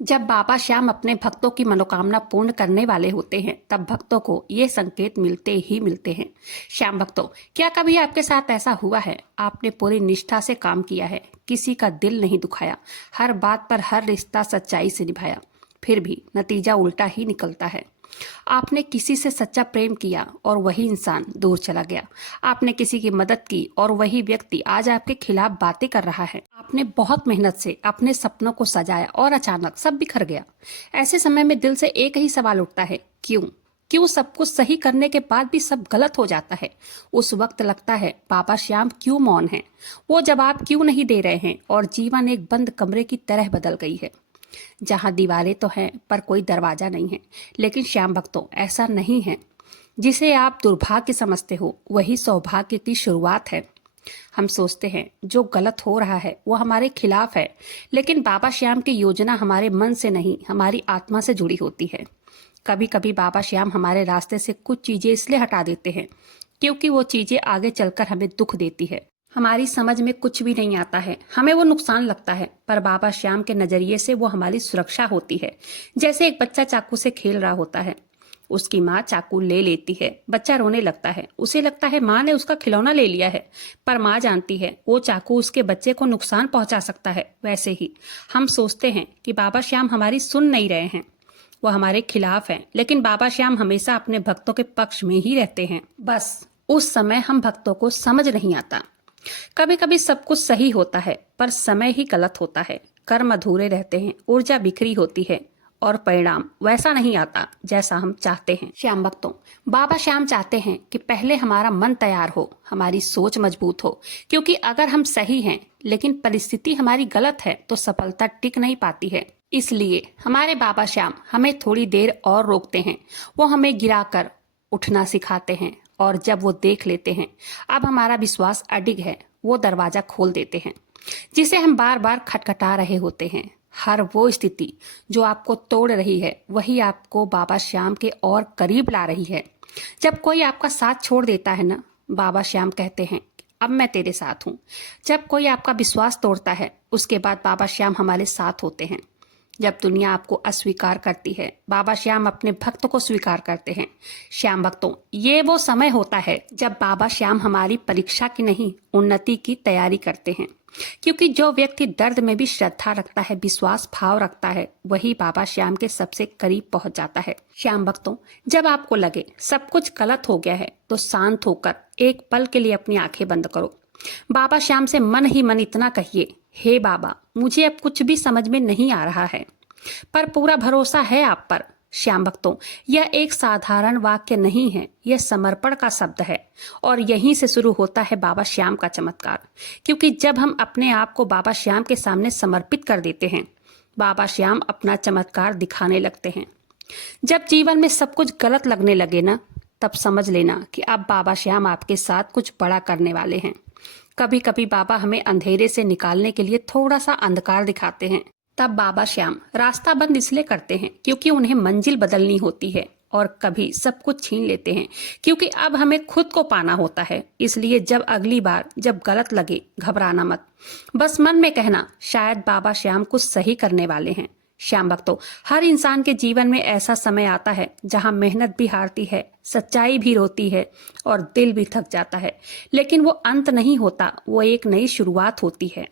जब बाबा श्याम अपने भक्तों की मनोकामना पूर्ण करने वाले होते हैं तब भक्तों को ये संकेत मिलते ही मिलते हैं। श्याम भक्तों, क्या कभी आपके साथ ऐसा हुआ है? आपने पूरी निष्ठा से काम किया है, किसी का दिल नहीं दुखाया, हर बात पर हर रिश्ता सच्चाई से निभाया, फिर भी नतीजा उल्टा ही निकलता है। आपने किसी से सच्चा प्रेम किया और वही इंसान दूर चला गया। आपने किसी की मदद की और वही व्यक्ति आज आपके खिलाफ बातें कर रहा है। आपने बहुत मेहनत से अपने सपनों को सजाया और अचानक सब बिखर गया। ऐसे समय में दिल से एक ही सवाल उठता है, क्यों? क्यों सब कुछ सही करने के बाद भी सब गलत हो जाता है? उस वक्त लगता है बाबा श्याम क्यों मौन है, वो जवाब क्यों नहीं दे रहे हैं और जीवन एक बंद कमरे की तरह बदल गई है जहां दीवारें तो हैं पर कोई दरवाजा नहीं है। लेकिन श्याम भक्तों, ऐसा नहीं है। जिसे आप दुर्भाग्य समझते हो वही सौभाग्य की शुरुआत है। हम सोचते हैं जो गलत हो रहा है वो हमारे खिलाफ है, लेकिन बाबा श्याम की योजना हमारे मन से नहीं, हमारी आत्मा से जुड़ी होती है। कभी कभी बाबा श्याम हमारे रास्ते से कुछ चीजें इसलिए हटा देते हैं क्योंकि वो चीजें आगे चलकर हमें दुख देती है। हमारी समझ में कुछ भी नहीं आता है, हमें वो नुकसान लगता है, पर बाबा श्याम के नजरिए से वो हमारी सुरक्षा होती है। जैसे एक बच्चा चाकू से खेल रहा होता है, उसकी माँ चाकू ले लेती है, बच्चा रोने लगता है, उसे लगता है माँ ने उसका खिलौना ले लिया है, पर माँ जानती है वो चाकू उसके बच्चे को नुकसान पहुंचा सकता है। वैसे ही हम सोचते हैं कि बाबा श्याम हमारी सुन नहीं रहे हैं, वो हमारे खिलाफ हैं, लेकिन बाबा श्याम हमेशा अपने भक्तों के पक्ष में ही रहते हैं। बस उस समय हम भक्तों को समझ नहीं आता। कभी कभी सब कुछ सही होता है पर समय ही गलत होता है, कर्म अधूरे रहते हैं, ऊर्जा बिखरी होती है और परिणाम वैसा नहीं आता जैसा हम चाहते हैं। श्याम भक्तों, बाबा श्याम चाहते हैं कि पहले हमारा मन तैयार हो, हमारी सोच मजबूत हो, क्योंकि अगर हम सही हैं लेकिन परिस्थिति हमारी गलत है तो सफलता टिक नहीं पाती है। इसलिए हमारे बाबा श्याम हमें थोड़ी देर और रोकते हैं, वो हमें गिराकर उठना सिखाते हैं और जब वो देख लेते हैं अब हमारा विश्वास अडिग है, वो दरवाजा खोल देते हैं जिसे हम बार बार खटखटा रहे होते हैं। हर वो स्थिति जो आपको तोड़ रही है वही आपको बाबा श्याम के और करीब ला रही है। जब कोई आपका साथ छोड़ देता है ना, बाबा श्याम कहते हैं अब मैं तेरे साथ हूँ। जब कोई आपका विश्वास तोड़ता है उसके बाद बाबा श्याम हमारे साथ होते हैं। जब दुनिया आपको अस्वीकार करती है बाबा श्याम अपने भक्त को स्वीकार करते हैं। श्याम भक्तों, ये वो समय होता है जब बाबा श्याम हमारी परीक्षा की नहीं, उन्नति की तैयारी करते हैं, क्योंकि जो व्यक्ति दर्द में भी श्रद्धा रखता है, विश्वास भाव रखता है, वही बाबा श्याम के सबसे करीब पहुंच जाता है। श्याम भक्तों, जब आपको लगे सब कुछ गलत हो गया है तो शांत होकर एक पल के लिए अपनी आंखें बंद करो। बाबा श्याम से मन ही मन इतना कहिए, हे बाबा, मुझे अब कुछ भी समझ में नहीं आ रहा है पर पूरा भरोसा है आप पर। श्याम भक्तों, यह एक साधारण वाक्य नहीं है, यह समर्पण का शब्द है और यहीं से शुरू होता है बाबा श्याम का चमत्कार। क्योंकि जब हम अपने आप को बाबा श्याम के सामने समर्पित कर देते हैं, बाबा श्याम अपना चमत्कार दिखाने लगते हैं। जब जीवन में सब कुछ गलत लगने लगे ना, तब समझ लेना कि अब बाबा श्याम आपके साथ कुछ बड़ा करने वाले हैं। कभी कभी बाबा हमें अंधेरे से निकालने के लिए थोड़ा सा अंधकार दिखाते हैं। तब बाबा श्याम रास्ता बंद इसलिए करते हैं क्योंकि उन्हें मंजिल बदलनी होती है, और कभी सब कुछ छीन लेते हैं क्योंकि अब हमें खुद को पाना होता है। इसलिए जब अगली बार जब गलत लगे, घबराना मत, बस मन में कहना शायद बाबा श्याम कुछ सही करने वाले हैं। श्याम भक्तों, हर इंसान के जीवन में ऐसा समय आता है जहां मेहनत भी हारती है, सच्चाई भी रोती है और दिल भी थक जाता है, लेकिन वो अंत नहीं होता, वो एक नई शुरुआत होती है।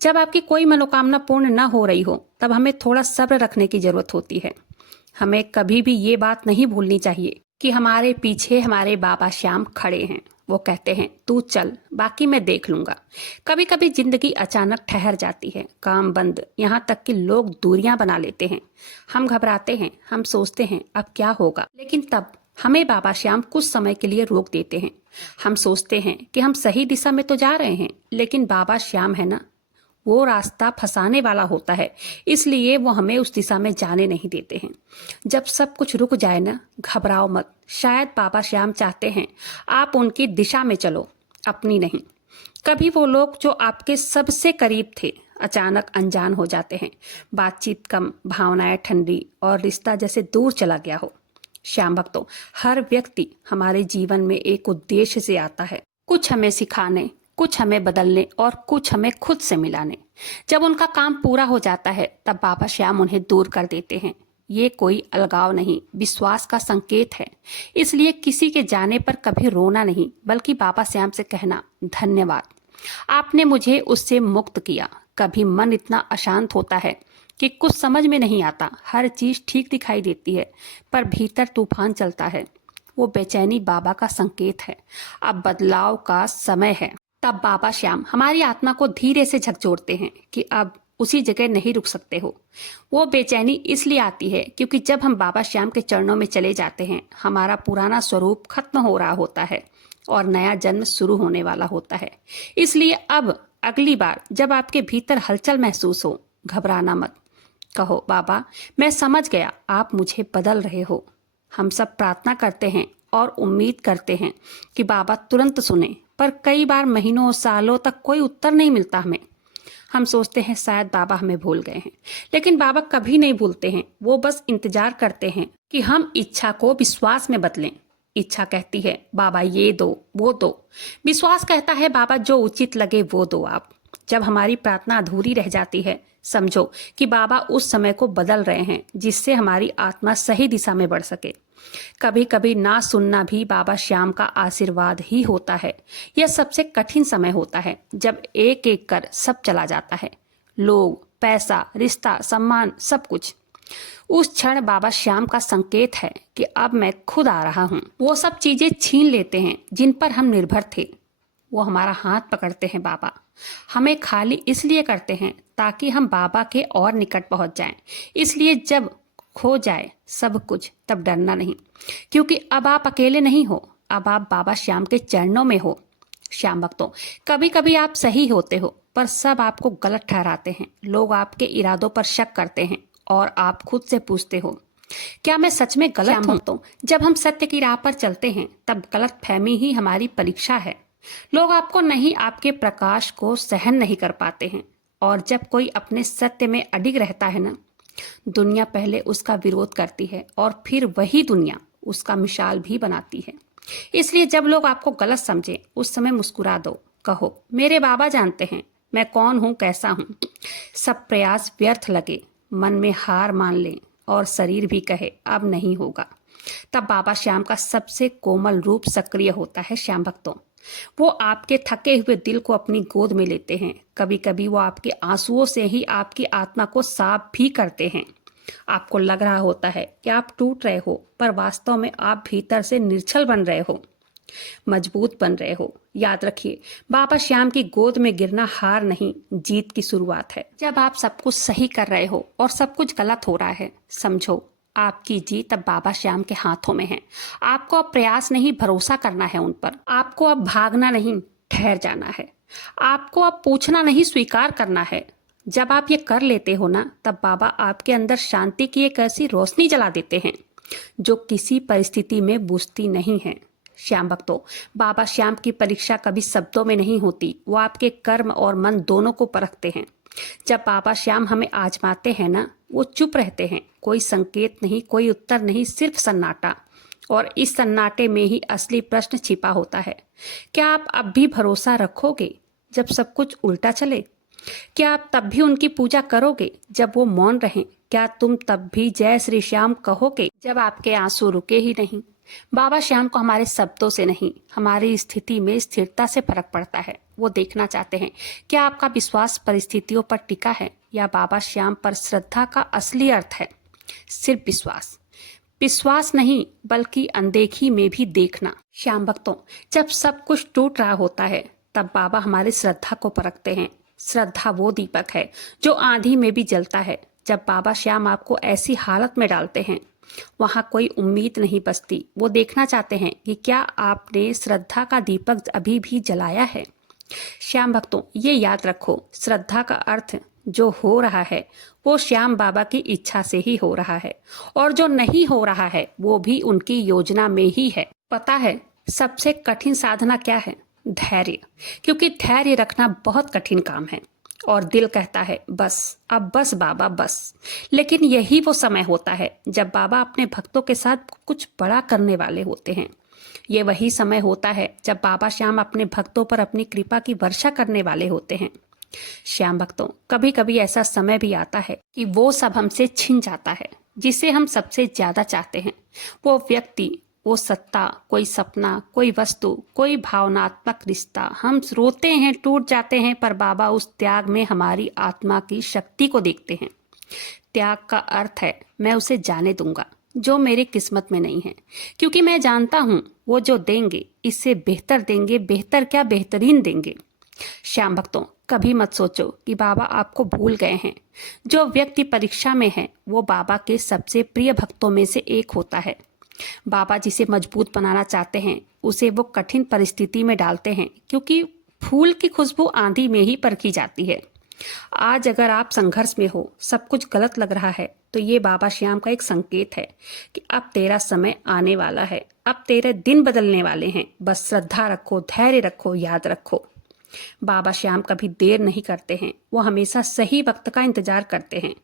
जब आपकी कोई मनोकामना पूर्ण न हो रही हो तब हमें थोड़ा सब्र रखने की जरूरत होती है। हमें कभी भी ये बात नहीं भूलनी चाहिए कि हमारे पीछे हमारे बाबा श्याम खड़े हैं। वो कहते हैं तू चल, बाकी मैं देख लूंगा। कभी कभी जिंदगी अचानक ठहर जाती है, काम बंद, यहाँ तक कि लोग दूरियां बना लेते हैं। हम घबराते हैं, हम सोचते हैं अब क्या होगा, लेकिन तब हमें बाबा श्याम कुछ समय के लिए रोक देते हैं। हम सोचते हैं कि हम सही दिशा में तो जा रहे हैं, लेकिन बाबा श्याम है ना, वो रास्ता फंसाने वाला होता है, इसलिए वो हमें उस दिशा में जाने नहीं देते हैं। जब सब कुछ रुक जाए ना, घबराओ मत, शायद बाबा श्याम चाहते हैं आप उनकी दिशा में चलो, अपनी नहीं। कभी वो लोग जो आपके सबसे करीब थे अचानक अनजान हो जाते हैं, बातचीत कम, भावनाएं ठंडी और रिश्ता जैसे दूर चला गया हो। श्याम भक्तों, हर व्यक्ति हमारे जीवन में एक उद्देश्य से आता है, कुछ हमें सिखाने, कुछ हमें बदलने और कुछ हमें खुद से मिलाने। जब उनका काम पूरा हो जाता है तब बाबा श्याम उन्हें दूर कर देते हैं। ये कोई अलगाव नहीं, विश्वास का संकेत है। इसलिए किसी के जाने पर कभी रोना नहीं, बल्कि बाबा श्याम से कहना, धन्यवाद, आपने मुझे उससे मुक्त किया। कभी मन इतना अशांत होता है कि कुछ समझ में नहीं आता, हर चीज ठीक दिखाई देती है पर भीतर तूफान चलता है। वो बेचैनी बाबा का संकेत है, अब बदलाव का समय है। तब बाबा श्याम हमारी आत्मा को धीरे से झकझोरते हैं कि अब उसी जगह नहीं रुक सकते हो। वो बेचैनी इसलिए आती है क्योंकि जब हम बाबा श्याम के चरणों में चले जाते हैं, हमारा पुराना स्वरूप खत्म हो रहा होता है और नया जन्म शुरू होने वाला होता है। इसलिए अब अगली बार जब आपके भीतर हलचल महसूस हो, घबराना मत। कहो, बाबा मैं समझ गया, आप मुझे बदल रहे हो। हम सब प्रार्थना करते हैं और उम्मीद करते हैं कि बाबा तुरंत सुने, पर कई बार महीनों सालों तक कोई उत्तर नहीं मिलता हमें। हम सोचते हैं शायद बाबा हमें भूल गए हैं, लेकिन बाबा कभी नहीं भूलते हैं। वो बस इंतजार करते हैं कि हम इच्छा को विश्वास में बदलें। इच्छा कहती है बाबा ये दो वो दो, विश्वास कहता है बाबा जो उचित लगे वो दो आप। जब हमारी प्रार्थना अधूरी रह जाती है, समझो कि बाबा उस समय को बदल रहे हैं जिससे हमारी आत्मा सही दिशा में बढ़ सके। कभी कभी ना सुनना भी बाबा श्याम का आशीर्वाद ही होता है। यह सबसे कठिन समय होता है जब एक एक कर सब चला जाता है, लोग, पैसा, रिश्ता, सम्मान, सब कुछ। उस क्षण बाबा श्याम का संकेत है कि अब मैं खुद आ रहा हूँ। वो सब चीजें छीन लेते हैं जिन पर हम निर्भर थे। वो हमारा हाथ पकड़ते हैं बाबा, हमें खाली इसलिए करते हैं ताकि हम बाबा के और निकट पहुंच जाएं। इसलिए जब खो जाए सब कुछ तब डरना नहीं, क्योंकि अब आप अकेले नहीं हो, अब आप बाबा श्याम के चरणों में हो। श्याम भक्तों, कभी कभी आप सही होते हो पर सब आपको गलत ठहराते हैं। लोग आपके इरादों पर शक करते हैं और आप खुद से पूछते हो, क्या मैं सच में गलत हूँ? जब हम सत्य की राह पर चलते हैं तब गलत फहमी ही हमारी परीक्षा है। लोग आपको नहीं, आपके प्रकाश को सहन नहीं कर पाते हैं। और जब कोई अपने सत्य में अडिग रहता है ना, दुनिया पहले उसका विरोध करती है और फिर वही दुनिया उसका मिसाल भी बनाती है। इसलिए जब लोग आपको गलत समझे उस समय मुस्कुरा दो, कहो मेरे बाबा जानते हैं मैं कौन हूँ, कैसा हूँ। सब प्रयास व्यर्थ लगे, मन में हार मान लें और शरीर भी कहे अब नहीं होगा, तब बाबा श्याम का सबसे कोमल रूप सक्रिय होता है। श्याम भक्तों, वो आपके थके हुए दिल को अपनी गोद में लेते हैं। कभी कभी वो आपके आंसुओं से ही आपकी आत्मा को साफ भी करते हैं। आपको लग रहा होता है कि आप टूट रहे हो, पर वास्तव में आप भीतर से निर्छल बन रहे हो, मजबूत बन रहे हो। याद रखिए, बाबा श्याम की गोद में गिरना हार नहीं, जीत की शुरुआत है। जब आप सब कुछ सही कर रहे हो और सब कुछ गलत हो रहा है, समझो आपकी जीत अब बाबा श्याम के हाथों में है। आपको अब प्रयास नहीं, भरोसा करना है उन पर। आपको अब भागना नहीं, ठहर जाना है। आपको अब पूछना नहीं, स्वीकार करना है। जब आप ये कर लेते हो ना, तब बाबा आपके अंदर शांति की एक ऐसी रोशनी जला देते हैं जो किसी परिस्थिति में बुझती नहीं है। श्याम भक्तों, बाबा श्याम की परीक्षा कभी शब्दों में नहीं होती, वो आपके कर्म और मन दोनों को परखते हैं। जब बाबा श्याम हमें आजमाते हैं ना, वो चुप रहते हैं, कोई संकेत नहीं, कोई उत्तर नहीं, सिर्फ सन्नाटा। और इस सन्नाटे में ही असली प्रश्न छिपा होता है, क्या आप अब भी भरोसा रखोगे जब सब कुछ उल्टा चले? क्या आप तब भी उनकी पूजा करोगे जब वो मौन रहें? क्या तुम तब भी जय श्री श्याम कहोगे जब आपके आंसू रुके ही नहीं? बाबा श्याम को हमारे शब्दों से नहीं, हमारी स्थिति में स्थिरता से फर्क पड़ता है। वो देखना चाहते हैं क्या आपका विश्वास परिस्थितियों पर टिका है या बाबा श्याम पर श्रद्धा का असली अर्थ है। सिर्फ विश्वास, विश्वास नहीं बल्कि अनदेखी में भी देखना। श्याम भक्तों, जब सब कुछ टूट रहा होता है तब बाबा हमारी श्रद्धा को परखते हैं। श्रद्धा वो दीपक है जो आंधी में भी जलता है। जब बाबा श्याम आपको ऐसी हालत में डालते हैं, वहाँ कोई उम्मीद नहीं बचती। वो देखना चाहते हैं कि क्या आपने श्रद्धा का दीपक अभी भी जलाया है। श्याम भक्तों, ये याद रखो, श्रद्धा का अर्थ जो हो रहा है वो श्याम बाबा की इच्छा से ही हो रहा है, और जो नहीं हो रहा है वो भी उनकी योजना में ही है। पता है सबसे कठिन साधना क्या है? धैर्य। क्योंकि धैर्य रखना बहुत कठिन काम है और दिल कहता है बस, अब बस बाबा बस। लेकिन यही वो समय होता है जब बाबा अपने भक्तों के साथ कुछ बड़ा करने वाले होते हैं। ये वही समय होता है जब बाबा श्याम अपने भक्तों पर अपनी कृपा की वर्षा करने वाले होते हैं। श्याम भक्तों, कभी कभी ऐसा समय भी आता है कि वो सब हमसे छिन जाता है जिसे हम सबसे ज्यादा चाहते हैं। वो व्यक्ति, वो सत्ता, कोई सपना, कोई वस्तु, कोई भावनात्मक रिश्ता। हम रोते हैं, टूट जाते हैं, पर बाबा उस त्याग में हमारी आत्मा की शक्ति को देखते हैं। त्याग का अर्थ है, मैं उसे जाने दूंगा जो मेरी किस्मत में नहीं है, क्योंकि मैं जानता हूं वो जो देंगे इससे बेहतर देंगे, बेहतर क्या बेहतरीन देंगे। श्याम भक्तों, कभी मत सोचो कि बाबा आपको भूल गए हैं। जो व्यक्ति परीक्षा में है वो बाबा के सबसे प्रिय भक्तों में से एक होता है। बाबा जिसे मजबूत बनाना चाहते हैं उसे वो कठिन परिस्थिति में डालते हैं, क्योंकि फूल की खुशबू आंधी में ही परखी जाती है। आज अगर आप संघर्ष में हो, सब कुछ गलत लग रहा है, तो ये बाबा श्याम का एक संकेत है कि अब तेरा समय आने वाला है, अब तेरे दिन बदलने वाले हैं। बस श्रद्धा रखो, धैर्य रखो, याद रखो, बाबा श्याम कभी देर नहीं करते हैं। वो हमेशा सही वक्त का इंतजार करते हैं।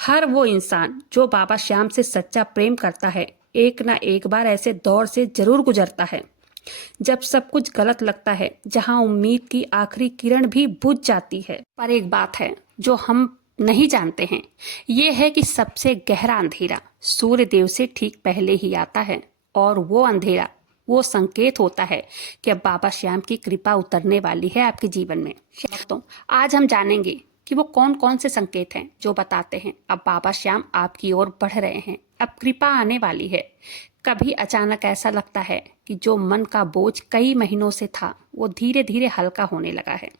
हर वो इंसान जो बाबा श्याम से सच्चा प्रेम करता है, एक ना एक बार ऐसे दौर से जरूर गुजरता है जब सब कुछ गलत लगता है, जहां उम्मीद की आखिरी किरण भी बुझ जाती है। पर एक बात है जो हम नहीं जानते हैं, ये है कि सबसे गहरा अंधेरा सूर्य देव से ठीक पहले ही आता है, और वो अंधेरा वो संकेत होता है कि अब बाबा श्याम की कृपा उतरने वाली है आपके जीवन में। तो आज हम जानेंगे कि वो कौन कौन से संकेत हैं जो बताते हैं अब बाबा श्याम आपकी ओर बढ़ रहे हैं, अब कृपा आने वाली है। कभी अचानक ऐसा लगता है कि जो मन का बोझ कई महीनों से था वो धीरे धीरे हल्का होने लगा है।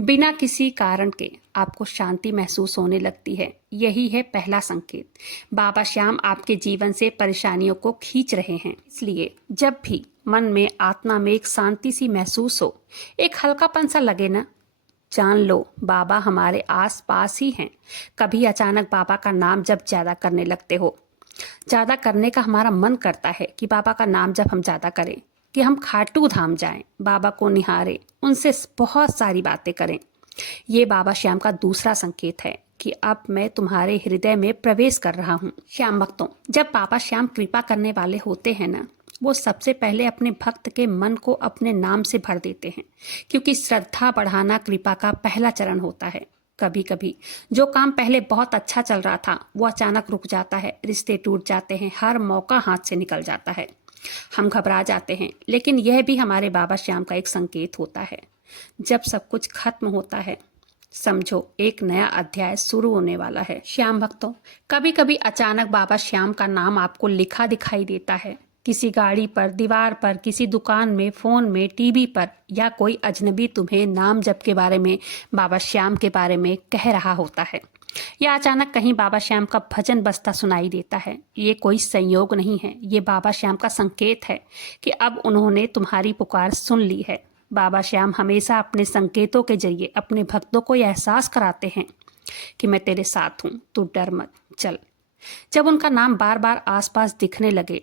बिना किसी कारण के आपको शांति महसूस होने लगती है। यही है पहला संकेत। बाबा श्याम आपके जीवन से परेशानियों को खींच रहे हैं। इसलिए जब भी मन में, आत्मा में एक शांति सी महसूस हो, एक हल्कापन सा लगे ना, जान लो बाबा हमारे आस पास ही हैं। कभी अचानक बाबा का नाम जब ज्यादा करने लगते हो, ज्यादा करने का हमारा मन करता है कि बाबा का नाम जब हम ज्यादा करें, कि हम खाटू धाम जाएं, बाबा को निहारें, उनसे बहुत सारी बातें करें। ये बाबा श्याम का दूसरा संकेत है कि अब मैं तुम्हारे हृदय में प्रवेश कर रहा हूँ। श्याम भक्तों, जब बाबा श्याम कृपा करने वाले होते हैं ना, वो सबसे पहले अपने भक्त के मन को अपने नाम से भर देते हैं, क्योंकि श्रद्धा बढ़ाना कृपा का पहला चरण होता है। कभी कभी जो काम पहले बहुत अच्छा चल रहा था वो अचानक रुक जाता है, रिश्ते टूट जाते हैं, हर मौका हाथ से निकल जाता है, हम घबरा जाते हैं। लेकिन यह भी हमारे बाबा श्याम का एक संकेत होता है। जब सब कुछ खत्म होता है, समझो एक नया अध्याय शुरू होने वाला है। श्याम भक्तों, कभी कभी अचानक बाबा श्याम का नाम आपको लिखा दिखाई देता है, किसी गाड़ी पर, दीवार पर, किसी दुकान में, फोन में, टीवी पर, या कोई अजनबी तुम्हें नाम जप के बारे में, बाबा श्याम के बारे में कह रहा होता है, या अचानक कहीं बाबा श्याम का भजन बजता सुनाई देता है। ये कोई संयोग नहीं है, ये बाबा श्याम का संकेत है कि अब उन्होंने तुम्हारी पुकार सुन ली है। बाबा श्याम हमेशा अपने संकेतों के जरिए अपने भक्तों को यह एहसास कराते हैं कि मैं तेरे साथ हूँ, तू डर मत, चल। जब उनका नाम बार बार आसपास दिखने लगे,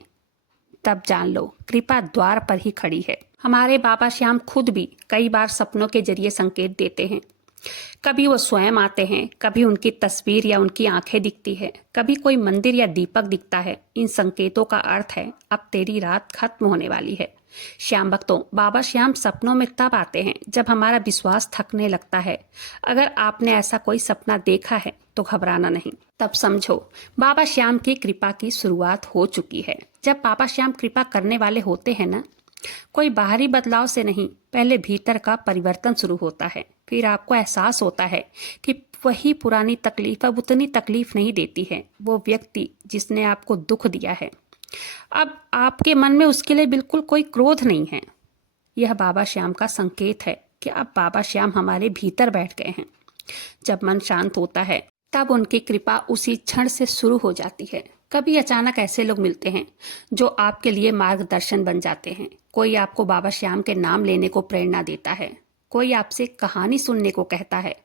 तब जान लो कृपा द्वार पर ही खड़ी है। हमारे बाबा श्याम खुद भी कई बार सपनों के जरिए संकेत देते हैं। कभी वो स्वयं आते हैं, कभी उनकी तस्वीर या उनकी आंखें दिखती है, कभी कोई मंदिर या दीपक दिखता है। इन संकेतों का अर्थ है अब तेरी रात खत्म होने वाली है। श्याम भक्तों, बाबा श्याम सपनों में तब आते हैं जब हमारा विश्वास थकने लगता है। अगर आपने ऐसा कोई सपना देखा है तो घबराना नहीं, तब समझो बाबा श्याम की कृपा की शुरुआत हो चुकी है। जब बाबा श्याम कृपा करने वाले होते हैं ना, कोई बाहरी बदलाव से नहीं, पहले भीतर का परिवर्तन शुरू होता है। फिर आपको एहसास होता है कि वही पुरानी तकलीफ अब उतनी तकलीफ नहीं देती है। वो व्यक्ति जिसने आपको दुख दिया है, अब आपके मन में उसके लिए बिल्कुल कोई क्रोध नहीं है। यह बाबा श्याम का संकेत है कि अब बाबा श्याम हमारे भीतर बैठ गए हैं। जब मन शांत होता है तब उनकी कृपा उसी क्षण से शुरू हो जाती है। कभी अचानक ऐसे लोग मिलते हैं जो आपके लिए मार्गदर्शन बन जाते हैं। कोई आपको बाबा श्याम के नाम लेने को प्रेरणा देता है, कोई आपसे कहानी सुनने को कहता है,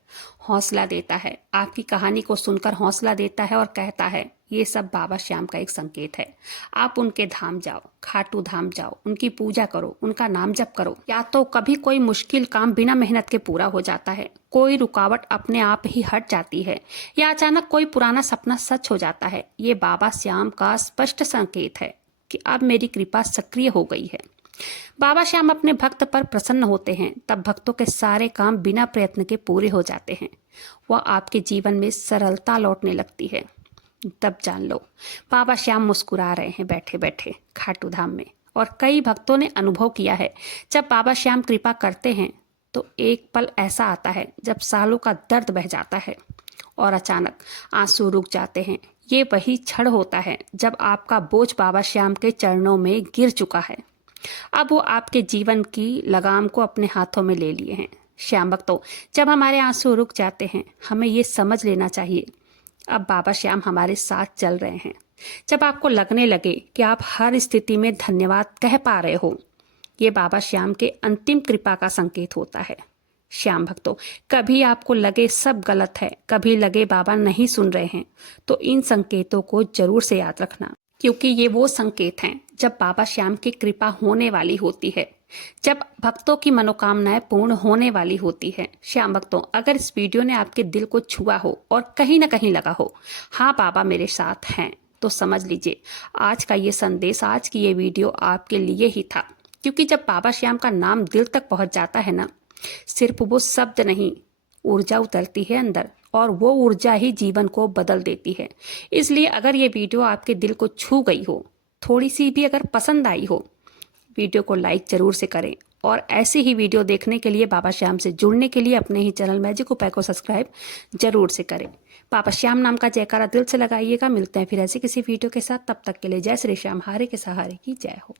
हौसला देता है, आपकी कहानी को सुनकर हौसला देता है और कहता है। ये सब बाबा श्याम का एक संकेत है। आप उनके धाम जाओ, खाटू धाम जाओ, उनकी पूजा करो, उनका नाम जप करो। या तो कभी कोई मुश्किल काम बिना मेहनत के पूरा हो जाता है, कोई रुकावट अपने आप ही हट जाती है, या अचानक कोई पुराना सपना सच हो जाता है। ये बाबा श्याम का स्पष्ट संकेत है कि अब मेरी कृपा सक्रिय हो गई है। बाबा श्याम अपने भक्त पर प्रसन्न होते हैं, तब भक्तों के सारे काम बिना प्रयत्न के पूरे हो जाते हैं। वह आपके जीवन में सरलता लौटने लगती है। तब जान लो बाबा श्याम मुस्कुरा रहे हैं बैठे बैठे खाटू धाम में। और कई भक्तों ने अनुभव किया है, जब बाबा श्याम कृपा करते हैं तो एक पल ऐसा आता है जब सालों का दर्द बह जाता है और अचानक आंसू रुक जाते हैं। ये वही क्षण होता है जब आपका बोझ बाबा श्याम के चरणों में गिर चुका है। अब वो आपके जीवन की लगाम को अपने हाथों में ले लिए हैं। श्याम भक्तों, जब हमारे आंसू रुक जाते हैं, हमें ये समझ लेना चाहिए अब बाबा श्याम हमारे साथ चल रहे हैं। जब आपको लगने लगे कि आप हर स्थिति में धन्यवाद कह पा रहे हो, ये बाबा श्याम के अंतिम कृपा का संकेत होता है। श्याम भक्तों, कभी आपको लगे सब गलत है, कभी लगे बाबा नहीं सुन रहे हैं, तो इन संकेतों को जरूर से याद रखना, क्योंकि ये वो संकेत हैं जब बाबा श्याम की कृपा होने वाली होती है, जब भक्तों की मनोकामनाएं पूर्ण होने वाली होती है। श्याम भक्तों, अगर इस वीडियो ने आपके दिल को छुआ हो और कहीं ना कहीं लगा हो हाँ बाबा मेरे साथ हैं, तो समझ लीजिए आज का ये संदेश, आज की ये वीडियो आपके लिए ही था। क्योंकि जब बाबा श्याम का नाम दिल तक पहुंच जाता है ना, सिर्फ वो शब्द नहीं, ऊर्जा उतरती है अंदर, और वो ऊर्जा ही जीवन को बदल देती है। इसलिए अगर ये वीडियो आपके दिल को छू गई हो, थोड़ी सी भी अगर पसंद आई हो, वीडियो को लाइक जरूर से करें। और ऐसी ही वीडियो देखने के लिए, बाबा श्याम से जुड़ने के लिए अपने ही चैनल मैजिक उपाय को सब्सक्राइब जरूर से करें। बाबा श्याम नाम का जयकारा दिल से लगाइएगा। मिलते हैं फिर ऐसे किसी वीडियो के साथ, तब तक के लिए जय श्री श्याम, हारे के सहारे की जय हो।